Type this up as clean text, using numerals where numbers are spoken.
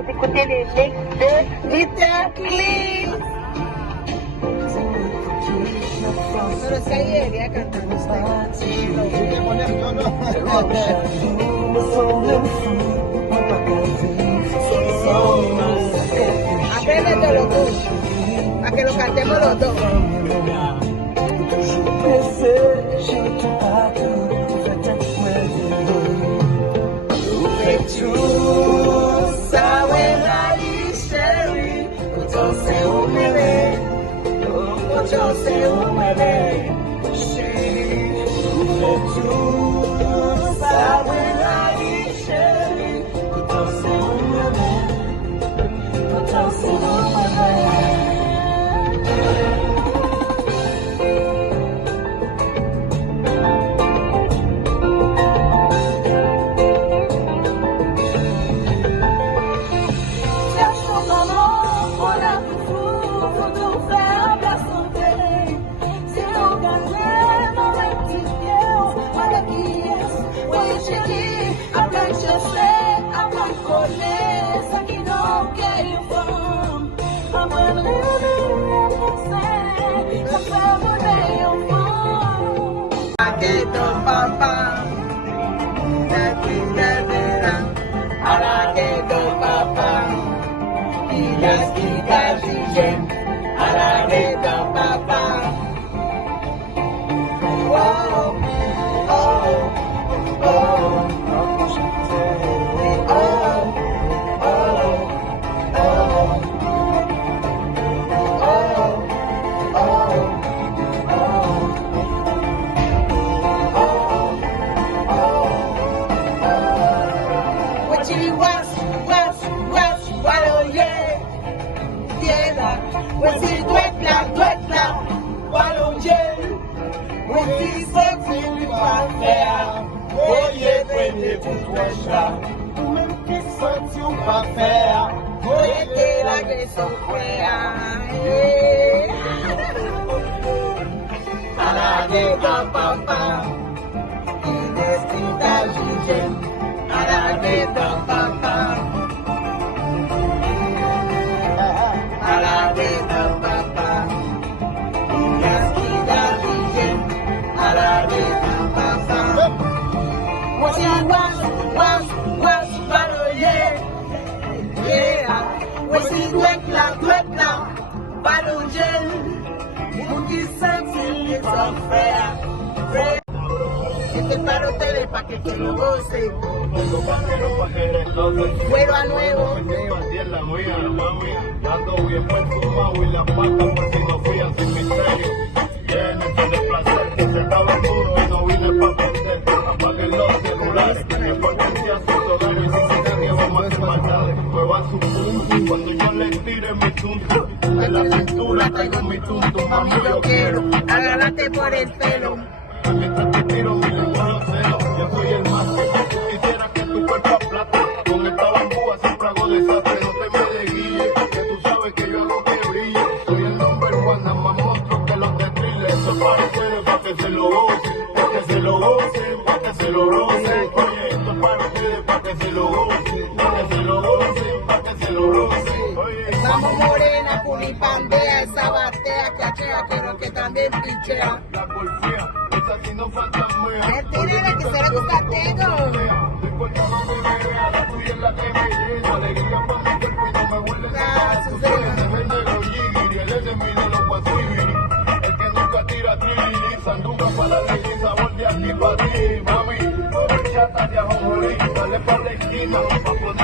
vous écoutez les mix de Mr. Clean. Pero si hay ella cantando Apréndetelo tú, para que lo cantemos los dos. Yo sé un bebé, sí, tú sabes la Sherry, yo sé un bebé, yo sé un bebé. Oye, prende pour toi chat, ou même qui sorti ou pas faire. Oye, que la gueule à la gueule papa, il est strict à juger, à la gueule papa, à la gueule papa, il est strict à juger, à la gueule papa. What's he like la Balongel, Mundi Santi es unfair. Este parote pa' que te lo goce. Vuelo a nuevo. Ya ando bien perfumado y la pata por si no fui sin misterio. Viene de placer, se estaba duro y no vine pa' perder. Apaguen los celulares, porque asunto daño y si nadie vamos a hacer maldades. Muevan su pum, cuando yo le tire mi tuntum. En la cintura traigo mi tuntum, mami yo quiero agárrate por el pelo. Mientras te tiro mi lengua los celos, yo soy el más que tú quisieras que tu cuerpo aplate. Con esta bambúa siempre hago desastre, no te me desguille, que tú sabes que yo hago que brille. Soy el number one, nada más monstruo que los de thriller. Eso parece pa' que se lo gocen, pa' que se lo gocen, pa' que se lo gocen. Oye, esto es para ustedes, pa' que se lo gocen, pa' que se lo gocen, pa' que se lo gocen. Oye, vamos morena, culipandea, esa batea, cachea, pero que también pichea. la porfía, esa sí no fantasmea. Tiene que se le gusta tengo. Mami, chata de ajonjolí, dale pa' la esquina, pa' poner